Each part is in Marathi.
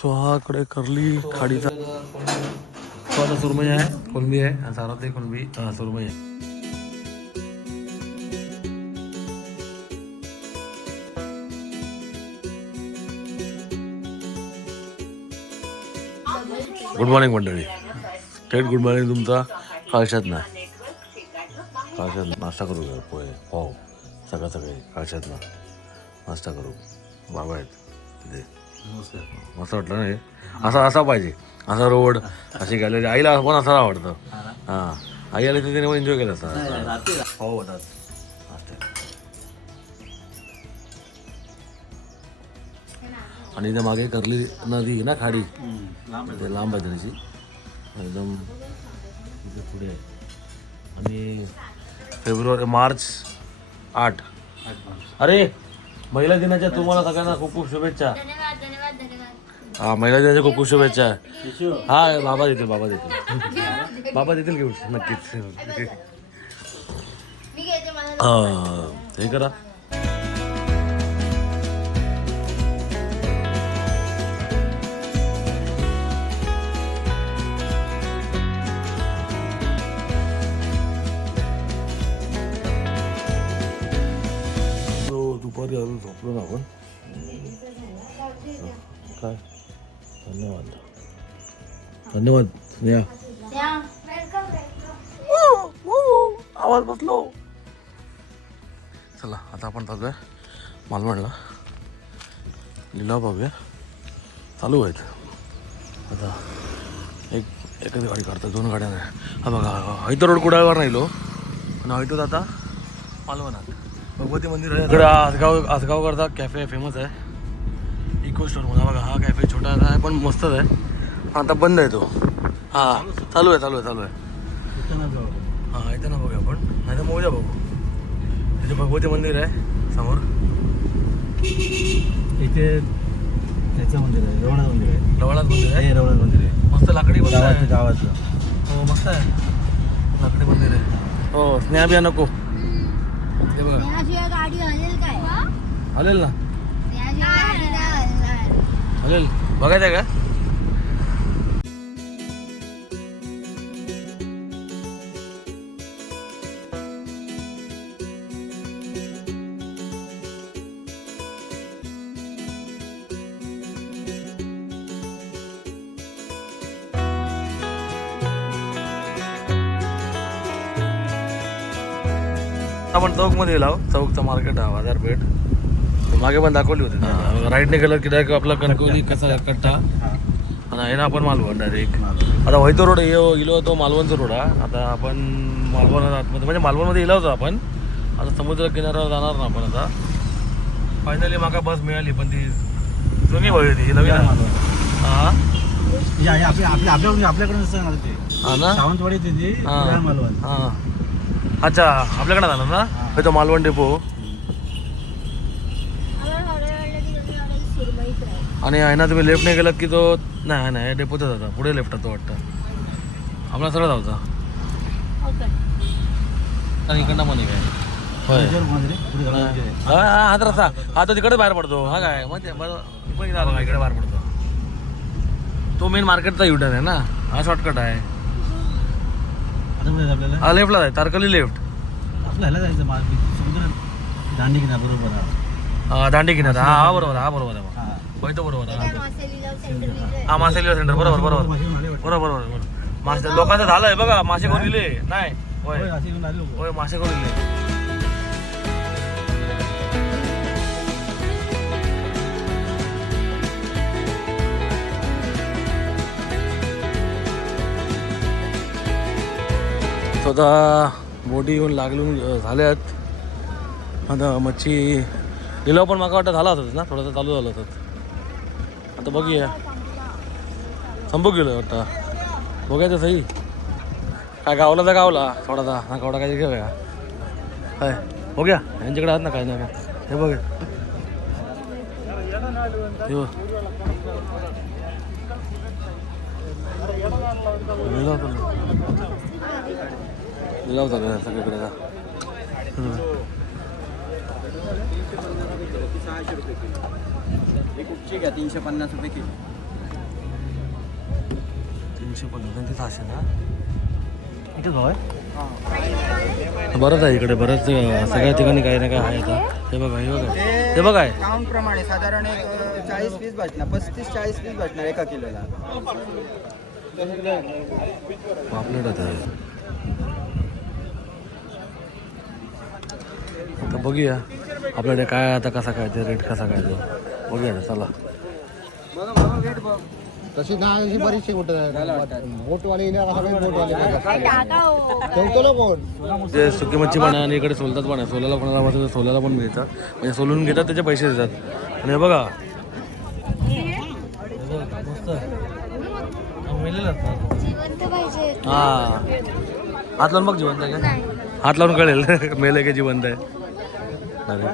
सोहाकडे करली खाडीचा आता सुरमई आहे, कोलंबी आहे आणि सारा ते कोलंबी सुरमई आहे. गुड मॉर्निंग मंडळी, थेट गुड मॉर्निंग तुमचा काळशात ना. काळशात नाश्ता करू घ्या, पोहे पाव सकाळ सकाळी काळशात ना नाश्ता करू. बाबा आहेत तिथे, मस्त वाटलं ना हे. असा पाहिजे, असा रोड, अशी गॅलरी. आईला पण असं आवडतं. हां, आई आली तर तिने पण एन्जॉय केला असता. पाव होतात नाश्ता. आणि त्या मागे करली नदी ना, खाडी ते लांब आहे त्याची एकदम पुढे. आणि मार्च 8. अरे महिला दिनाच्या तुम्हाला सगळ्यांना खूप खूप शुभेच्छा. हा, महिला दिनाच्या खूप खूप शुभेच्छा. हा, बाबा देतील बाबा देतील घेऊन नक्कीच. हे करा. दुपारी अजून झोपलो ना आपण. काय धन्यवाद स्नेहा. आवाज बसलो. चला आता आपण चालू आहे मालवणला. लिलाव पाहूया, चालू आहेत आता. एकच गाडी काढतात, 2 गाड्या नाही. हा बघा, हैतर रोड कुडाळवर राहिलो आणि हैतूत आता मालवणात भगवती मंदिर आहे. इकडे आसगाव करता कॅफे फेमस आहे, इको स्टोर म्हणा. बघा हा कॅफे छोटा आहे पण मस्तच आहे. आता बंद आहे तो. हां, चालू आहे. हां, इथं ना बघूया आपण, नाही तर मोजा बघू. इथे भगवती मंदिर आहे समोर. इथे त्याचं मंदिर आहे, रवळनाथ मंदिर आहे. रवळनाथ मंदिर आहे. रवळनाथ मंदिर आहे, मस्त लाकडी गावातलं. हो, मस्त आहे लाकडी मंदिर आहे. हो, स्नेहा बिया नको. हे बघा, गाडी हलेल काय? हलेल ना, हलेल. बघायचं आहे का? आपण चौकमध्ये गेलो. चौकचा मार्केट हा, बाजारपेठ मागे पण दाखवली होती. राईटने गेलं की डायरेक्ट आपला कणकवली कसा कट्टा आणि आहे ना आपण मालवण डायरेक्ट. आता वैतो रोड गेलो तो मालवणचा रोड हा. आता आपण मालवण आतमध्ये म्हणजे मालवणमध्ये गेलो होतो आपण. आता समुद्र किनाऱ्यावर जाणार ना आपण. आता फायनली मागा बस मिळाली पण ती जुनी वळी होती, नवीन. हां, आपल्याकडे हां ना, सावंतवाडी तिथे मालवण. हां, अच्छा, आपल्याकडे झालं ना तो मालवण डेपो. आणि आहे ना, तुम्ही लेफ्टने गेलात की तो नाही डेपोतच होता. पुढे लेफ्ट तो वाटतं. आपला सरळ जाऊचा आणि इकडनं पण काय हा तर असा. हा तो तिकडे बाहेर पडतो. हा काय म्हणजे इकडे बाहेर पडतो. तो मेन मार्केटचा युटर्न आहे ना, हा शॉर्टकट आहे. हा लेफ्टला आहे, तारकली लेफ्ट. आपल्याला जायचं दांडी किनारा बरोबर. हा, दांडी किनारा. हा बरोबर आहे. तो बरोबर आहे. हा, मासेलीला सेंटर. बरोबर मासे लोकांचं झालंय बघा. मासे कोण दिले नाही. होय, मासे कोण दिले. स्वतः बोटी येऊन लागून झाल्यात. आता मच्छी लिलाव पण मागा वाटतं झाला होता ना, थोडासा चालू झाला होता. आता बघूया, संपू गेलो वाटतं. बघायचं सही काय गावला तर गावला थोडासा हा कावडा काय घेऊया काय बघूया. यांच्याकडे आहात ना काय ना काय. हे बघ लिलाव चालू आहे सगळीकडे का. कुठची घ्या 350 रुपये किलो. 350 ते 600 ना. इथे भाव आहे. बरंच आहे इकडे बरंच सगळ्या ठिकाणी काही ना काय आहे आता. हे बघा हे बघा आहे काउंट प्रमाणे साधारण एक 40 पीस बसणार, 35-40 पीस बसणार एका किलोला. पापलेट आहे. आता बघूया आपल्याकडे काय आता कसा काय ते रेट कसा काय ते बघूया चला. तशी नाही बरीचशी बोटवाले ठेवतो ना कोण ते सुकी मच्छी पण आहे आणि इकडे सोलतात पण आहे. सोलाला कोणाला वाटतं सोलाला पण मिळतं म्हणजे सोलून घेतात त्याचे पैसे देतात. आणि हे बघा हा हात लावून बघ जिवंत आहे का. हात लावून कळेल मेल आहे का जिवंत आहे. अरे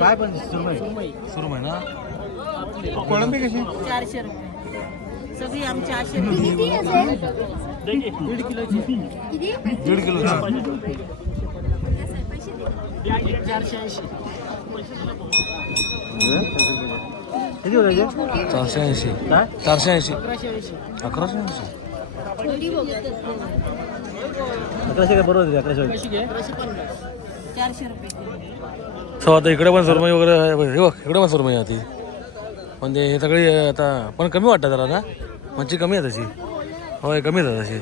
काय पण सुरमई सुरू आहे ना. कोळंबी कशी 400 रुपये सगळी आमची 800 दीड किलो 480 480 1180 1100 काय बरोबर 1100. 400 रुपये सो आता इकडे पण सुरमई वगैरे आहे. हे बघ इकडे पण सुरमई आहे ती. म्हणजे हे सगळी आता पण कमी वाटतं जरा ना. मच्छी कमी आहे तशी. होय कमीच आहे तशी.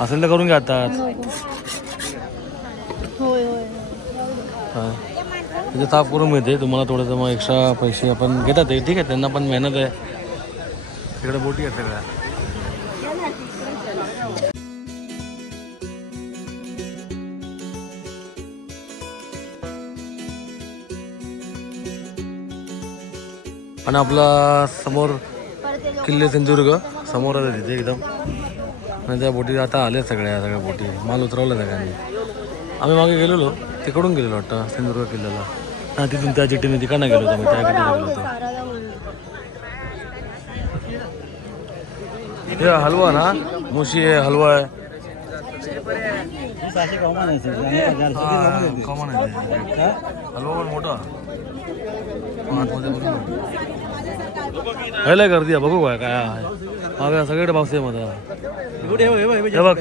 असेल तर करून घ्या आता. तिथे ताप करून मिळते तुम्हाला थोडंसं मग एक्स्ट्रा पैसे आपण घेतात ते ठीक आहे. त्यांना पण मेहनत आहे. तिकडे बोटी आहेत सगळ्या. आणि आपला समोर किल्ले सिंधुदुर्ग समोर आहे तिथे एकदम. आणि त्या बोटी आता आल्या सगळ्या बोटी माल उतरवला सगळ्यांनी. आम्ही मागे गेलेलो तिकडून गेलेलो वाटतं सिंधुदुर्ग किल्ल्याला. हां तिथून त्या चिठ्ठीने तिकडनं गेलो होतो मी त्या किल्ल्याला गेलो होतो. हे हलवा ना मुशी आहे हलवा आहे. कॉमन आहे कॉमन आहे हलवा पण मोठा. लय गर्दी आहे बघू काय काय आहे. मागे सगळीकडे पाऊस आहे मध्ये. हे बघ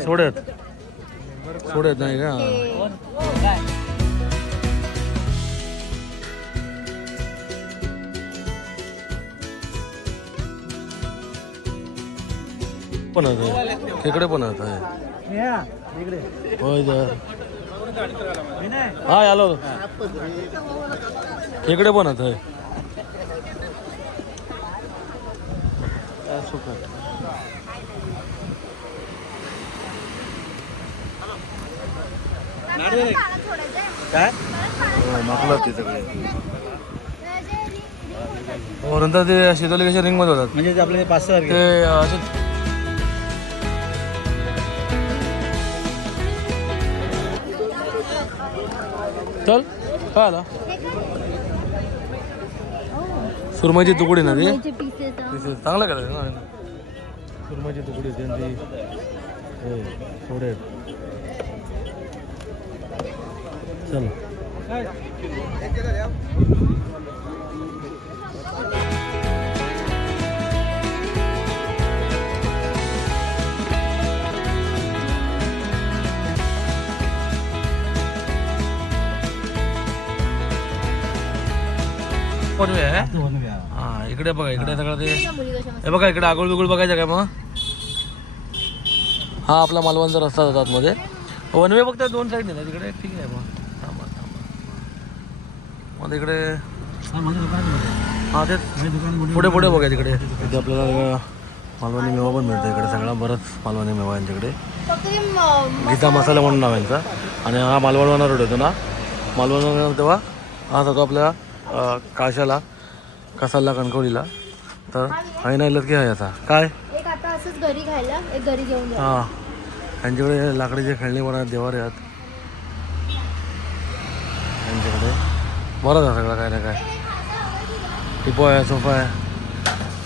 सोडत नाही का. पण तिकडे पण आहे होय तर. हा आलो इकडे पण आहे. काय मागला ते सगळे. हो नंतर ते शिदोली कशा रिंग मध्ये होतात म्हणजे आपले 500 ते असे. चल काय आला सुरमईची तुकडी ना ती चांगलं केलं ना. सुरमईची तुकडी त्यांची हो थोडे चल. हा इकडे बघा इकडे सगळं ते. हे बघा इकडे आगुळ बिगुळ बघायचं काय मग. हा आपला मालवणचा रस्ता जातात मध्ये. वन वे फक्त 2 साईड नाही तिकडे ठीक आहे. मग थांबा मग इकडे हा तेच पुढे बघा तिकडे. इथे आपल्याला मालवणी मेवा पण मिळतो इकडे सगळा बरंच मालवणी मेवा यांच्याकडे. गीता मसाला म्हणून नाव यांचा. आणि हा मालवणवाना रोड होतो ना. मालवणवाना तेव्हा हा सगळं आपल्या कासाला कणकवलीला. तर आहे ना की आहे आता काय एक आता असंच घरी खायला एक घरी घेऊन जा. हां यांच्याकडे लाकडीचे खेळणी बनवतात देवार यात. बरं आहे सगळं काय ना काय. टिपो आहे, सोफा आहे.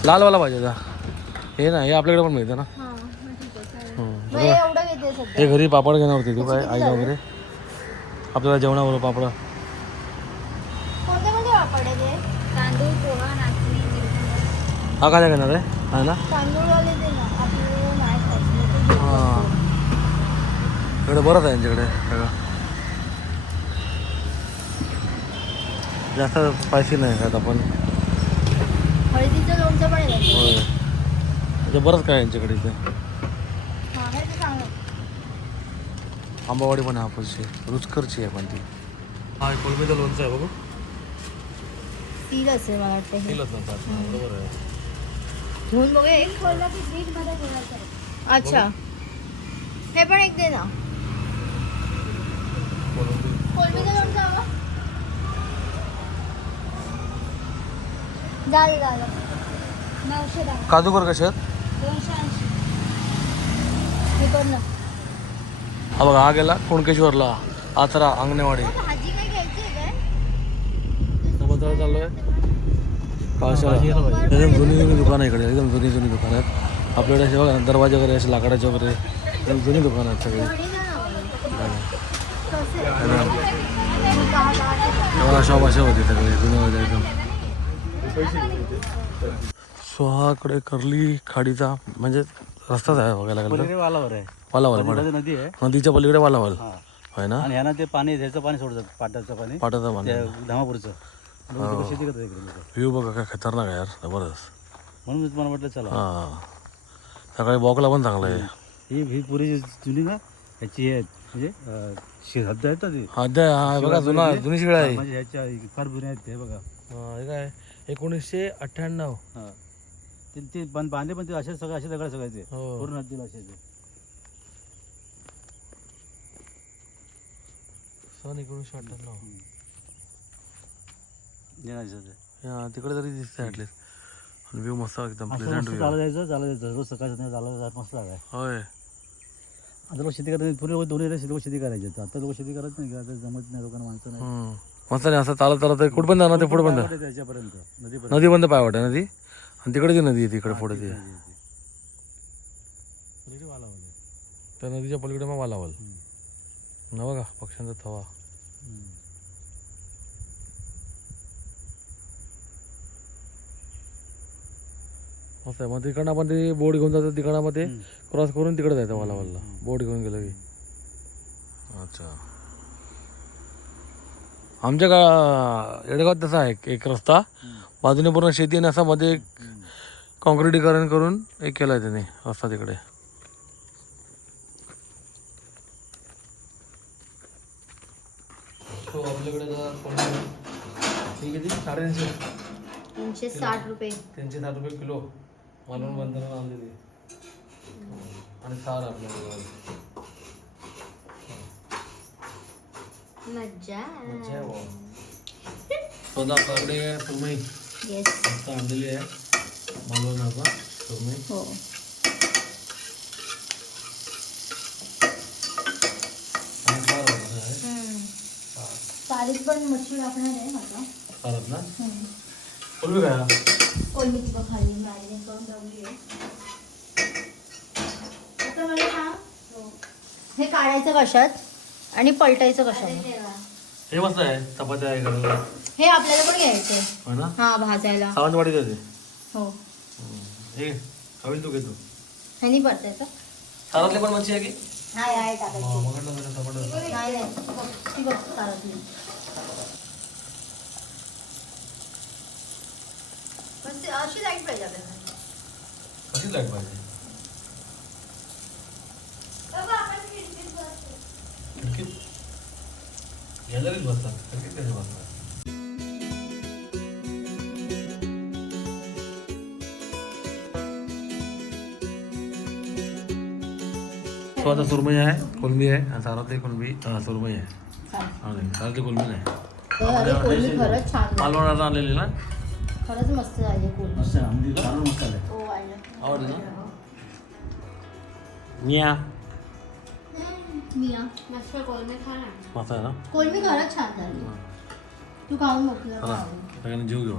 लालवाला पाहिजे का हे ना, हे आपल्याकडे पण मिळतं ना. हां मग ठीक आहे चालेल. हम्म. मग हे एवढं घेते सध्या. हे घरी पापड घेणार होते तू काय किती आईला झाले? वगैरे आपल्याला जेवणाबरोबर पापड. कोणते कोणते वापड आहे ते? तांदूळ, पोहा, नाचणी, मिरची. हा काय घेणार आहे आहे ना. तांदूळवाले दे ना, आपल्याला नाही खायचं. हां इकडे बरंच आहे यांच्याकडे सगळं. जास्त स्पायसी नाही खात आपण. हळदीचं लोणचं पण आहे त्याच्यात. होय म्हणजे बरंच काय यांच्याकडे इथे. हां हे तर चांगलं. आंबावाडी पण आहे आपणची रुचकरची आहे पण ती. हा कोलमीचं लोणचं आहे बघू. स्टील असेल मला वाटतं हे. केलंच नव्हतं बरोबर आहे. घेऊन बघूया एक. खोलला की फ्रीजमध्ये ठेवायचं आहे. अच्छा हे पण एक दे ना. कोलमीचं लोणचं हवं? झालं 910. काजूकर कसे आहेत? 280. हे कर ना. हा बघा हा गेला कुणकेश्वरला आचरा अंगणेवाडी. भाजी काय घ्यायची आहे काय? समुद्र चालू आहे काळशाला. एकदम जुनी दुकानं आहे इकडे, एकदम जुनी दुकानं आहेत. आपल्याकडे असे बघा दरवाजे वगैरे असे लाकडाचे वगैरे एकदम जुनी दुकानं आहेत सगळी. तेव्हा शॉप असे होते सगळे जुने वगैरे एकदम. सो हा इकडे कर्ली खाडीचा म्हणजे रस्ताच आहे बघायला गेलं तर. वालावर आहे, वालावल नदी आहे नदीच्या पलीकडे वालावल आहे ना. आणि ह्यानं ते पाणी त्याचं पाणी सोडतात, पाटाचं पाणी, पाटाचा पाणी. त्या धामापूरचं. लोकं शेती करतात इकडे लोकं. व्ह्यू बघा काय खतरनाक आहे यार जबरदस्त. म्हणून मी तुम्हाला म्हटलं चला. हां सकाळी वॉकला पण चांगलं आहे. ही पुरी जुनी ना ह्याची आहे म्हणजे हद्द आहेत ना ती. अध्याय हा बघा जुनी शिळा आहे. म्हणजे ह्याच्या फार जुन्या आहेत ते बघा. हे काय 1998. हां ते बांधले पण ते असे सगळे असे दगड सगळ्याचे हो. पूर्ण नदीला असे ते. सन 1998. असं तिकडे तरी दिसते ॲटलीस्ट. आणि व्ह्यू मस्त एकदम प्लेझंट मस्त व्ह्यू. चालत जायचं रोज सकाळी चालत मस्त आहे. होय आता लोक शेती करतात, पूर्वी लोक दोन्ही लोक शेती करायचे, आता लोक शेती करत नाही, आता जमत नाही, लोकांना माणसं नाही. मस्त नाही असं चालत चालत कुठं पण जाणार ते पुढे पण त्याच्यापर्यंत नदी बंद पाय वाटत नदी. आणि तिकडे ती नदी आहे तिकडे पुढे ती त्या नदीच्या पलीकडे मग वालावल ना बघा पक्ष्यांचा थवा. मस्त आहे. मग तिकडनं आपण ते बोट घेऊन जातो तिकडनं मग ते क्रॉस करून तिकडे जायचं वालावलला बोट घेऊन गेलं की. अच्छा आमच्या येडेगावात तसा आहे एक रस्ता बाजूने पूर्ण शेती आणि असा मध्ये कॉन्क्रिटीकरण करून एक केलं आहे त्याने रस्ता तिकडे. तो आपल्याकडे किती 360. 360 रुपये. 360 रुपये किलो मालवण बंदराला आणलेली आणि सार आपल्याकडे. मज्जा. स्वतः आपल्याकडे सुरमई येस आता आणलेली आहे मालवणाचा सुरमई. हो आणि सार बनवणार आहे. चालेल पण मच्छी टाकणार आहे आता. सारच ना बोलू काय कोलमीची बघ खाली मॅरिनेट करून ठेवली आहे. आता मला सांग हे काढायचं कशात आणि पलटायचं कशात? हे मस्त आहे चपात्या आहे इकडे. हे आपल्याला पण घ्यायचंय. हो ना हा भाजायला. सावंतवाडीचं ते. हो हे हवी तू घेतो ह्यानी परतायचं. सारातले पण मच्छी आहे की आहे टाकायची. मग म्हटलं तुझ्या टमाटर नाही ती बघ चालत पण ती अशी लाईट पाहिजे आपल्याला. कशी लाईट पाहिजे खिडकीत गॅलरीत बसतात खिडकीत कसे बसतात. तो आता सुरमई आहे कोलंबी आहे आणि सारातली कोलंबी सुरमई आहे. सारातली कोलंबी नाही अरे कोलमी खरंच छान झाली. मालवणाला आणलेली ना खरंच मस्त झाली कोलमी. मस्त आहे, आमची फार मस्त आहे. हो वाढलं. आवडली ना मिया मिया मस्त कोलमी खा ना. मस्त आहे ना. कोलमी खरंच छान झाली. तू खाऊन बघ तुला चला काय आवडेल. सगळ्यांनी जीव घेऊ